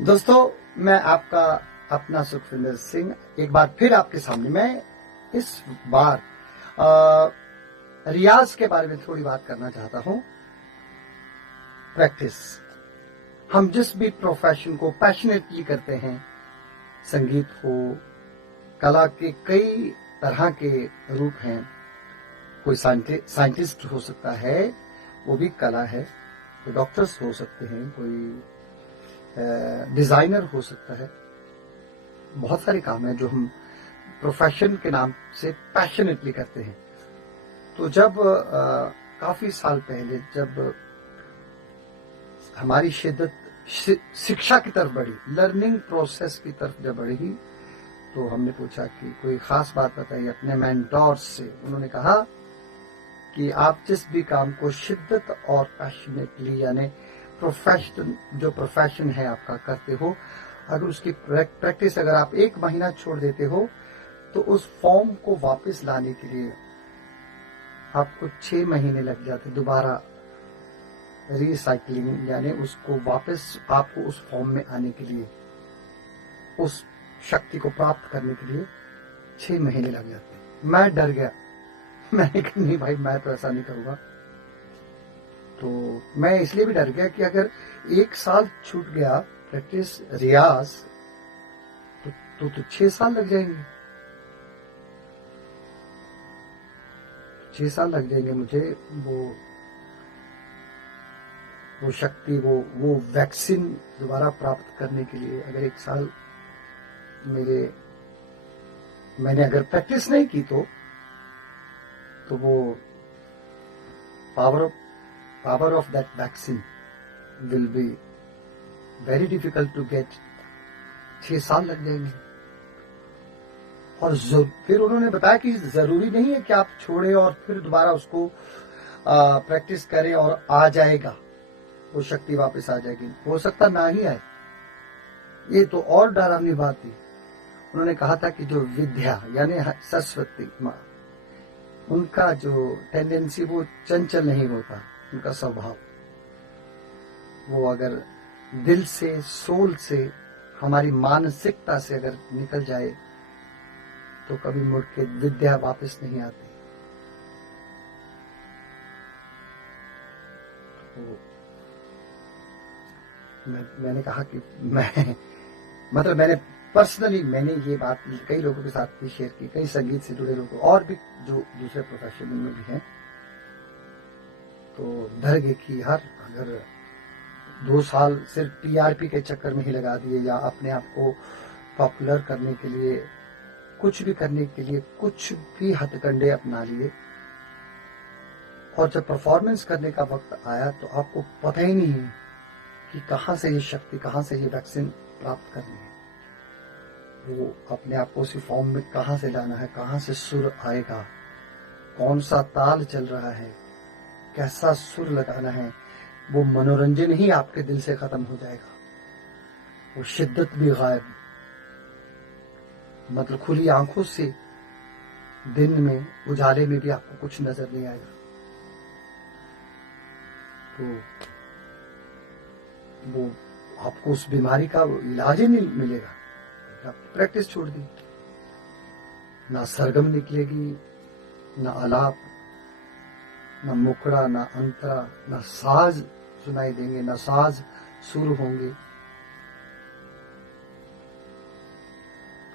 दोस्तों, मैं आपका अपना सुखविंदर सिंह एक बार फिर आपके सामने मैं इस बार रियाज के बारे में थोड़ी बात करना चाहता हूं। प्रैक्टिस, हम जिस भी प्रोफेशन को पैशनेटली करते हैं, संगीत हो, कला के कई तरह के रूप हैं। कोई साइंटिस्ट हो सकता है, वो भी कला है। कोई डॉक्टर्स हो सकते हैं, कोई डिजाइनर हो सकता है। बहुत सारे काम हैं जो हम प्रोफेशन के नाम से पैशनेटली करते हैं। तो जब काफी साल पहले जब हमारी शिद्दत शिक्षा की तरफ बढ़ी, लर्निंग प्रोसेस की तरफ जब बढ़ी, तो हमने पूछा कि कोई खास बात बताइए अपने मेंटोर्स से। उन्होंने कहा कि आप जिस भी काम को शिद्दत और पैशनेटली यानी जो प्रोफेशन है आपका करते हो, अगर उसकी प्रैक्टिस अगर आप 1 महीना छोड़ देते हो, तो उस फॉर्म को वापस लाने के लिए आपको 6 महीने लग जाते। दोबारा रिसाइकलिंग यानी उसको वापस आपको उस फॉर्म में आने के लिए, उस शक्ति को प्राप्त करने के लिए 6 महीने लग जाते। मैं डर गया। मैंने कहा नहीं भाई, मैं तो ऐसा नहीं करूंगा। तो मैं इसलिए भी डर गया कि अगर 1 साल छूट गया प्रैक्टिस रियाज, तो 6 साल लग जाएंगे। 6 साल लग जाएंगे मुझे वो शक्ति, वो वैक्सीन दोबारा प्राप्त करने के लिए। अगर 1 साल मैंने अगर प्रैक्टिस नहीं की, तो वो power of that vaccine will be very difficult to get. 6 साल लग जाएंगे। और फिर उन्होंने बताया कि जरूरी नहीं है कि आप छोड़े और फिर दोबारा उसको प्रैक्टिस करें और आ जाएगा, वो शक्ति वापस आ जाएगी। हो सकता ना ही आए। ये तो और डरावनी बात थी। उन्होंने कहा था कि जो विद्या यानी सरस्वती माँ, उनका जो टेंडेंसी वो चंचल नहीं होता। उनका स्वभाव वो अगर दिल से, सोल से, हमारी मानसिकता से अगर निकल जाए, तो कभी मुड़ के विद्या वापस नहीं आती। तो मैंने कहा कि मैंने पर्सनली ये बात कई लोगों के साथ भी शेयर की, कई संगीत से जुड़े लोगों और भी जो दूसरे प्रोफेशन में भी हैं। तो डर गए कि यार अगर 2 साल सिर्फ टीआरपी के चक्कर में ही लगा दिए, या अपने आप को पॉपुलर करने के लिए, कुछ भी करने के लिए कुछ भी हथकंडे अपना लिए, और जब परफॉर्मेंस करने का वक्त आया तो आपको पता ही नहीं है कि कहां से ये शक्ति, कहां से ये वैक्सीन प्राप्त करनी है। वो अपने आप को उसी फॉर्म में कहां से लाना है, कहां से सुर आएगा, कौन सा ताल चल रहा है, कैसा सुर लगाना है, वो मनोरंजन ही आपके दिल से खत्म हो जाएगा। वो शिद्दत भी गायब। मतलब खुली आंखों से दिन में उजाले में भी आपको कुछ नजर नहीं आएगा। तो वो आपको उस बीमारी का इलाज ही नहीं मिलेगा। प्रैक्टिस छोड़ दी, ना सरगम निकलेगी, ना आलाप, ना मुखड़ा, ना अंतरा, ना साज सुनाई देंगे, ना साज सुर होंगे।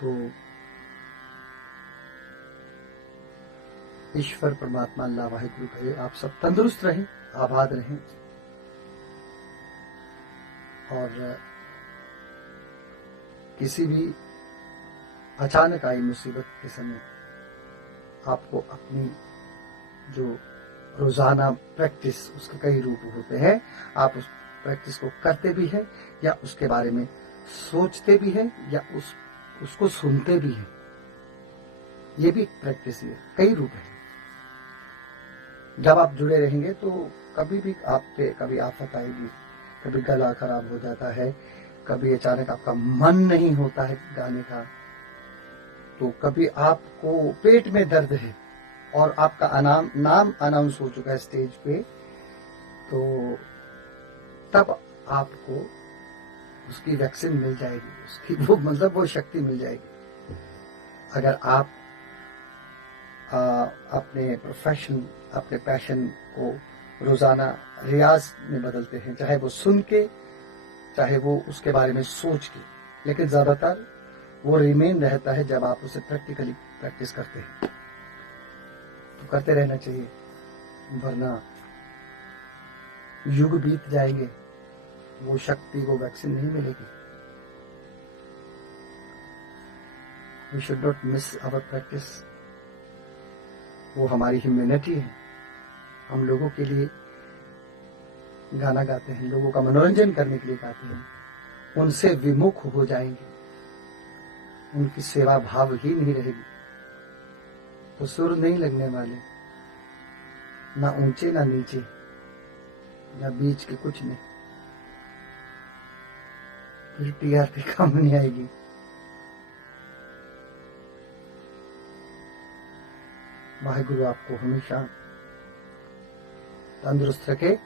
तो ईश्वर परमात्मा अल्लाह वाहिगुरु करे आप सब तंदुरुस्त रहें, आबाद रहें, और किसी भी अचानक आई मुसीबत के समय आपको अपनी जो रोजाना प्रैक्टिस, उसके कई रूप होते हैं, आप उस प्रैक्टिस को करते भी हैं, या उसके बारे में सोचते भी हैं, या उसको सुनते भी हैं। ये भी प्रैक्टिस है, कई रूप है। जब आप जुड़े रहेंगे तो कभी भी आप पे कभी आफत आएगी, कभी गला खराब हो जाता है, कभी अचानक आपका मन नहीं होता है गाने का, तो कभी आपको पेट में दर्द है और आपका नाम अनाउंस हो चुका है स्टेज पे, तो तब आपको उसकी वैक्सीन मिल जाएगी, उसकी वो मतलब वो शक्ति मिल जाएगी। अगर आप अपने प्रोफेशन, अपने पैशन को रोजाना रियाज में बदलते हैं, चाहे वो सुन के, चाहे वो उसके बारे में सोच के, लेकिन ज्यादातर वो रिमेन रहता है जब आप उसे प्रैक्टिकली प्रैक्टिस करते हैं। तो करते रहना चाहिए, वरना युग बीत जाएंगे, वो शक्ति, वो वैक्सीन नहीं मिलेगी। We should not miss our practice. वो हमारी ह्यूमैनिटी है। हम लोगों के लिए गाना गाते हैं, लोगों का मनोरंजन करने के लिए गाते हैं। उनसे विमुख हो जाएंगे, उनकी सेवा भाव ही नहीं रहेगी, तो सुर नहीं लगने वाले, ना ऊंचे ना नीचे, ना बीच के, कुछ नहीं। फिर टीआरपी काम नहीं आएगी। वाहिगुरु आपको हमेशा तंदुरुस्त रखे,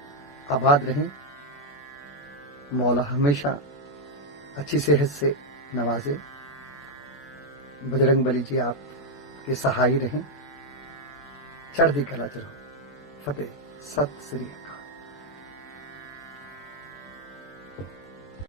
आबाद रहें। मौला हमेशा अच्छी सेहत से नवाजे। बजरंग बली जी आपके सहाय रहें। चढ़ती कला चढ़ो। फतेह। सत श्री अकाल।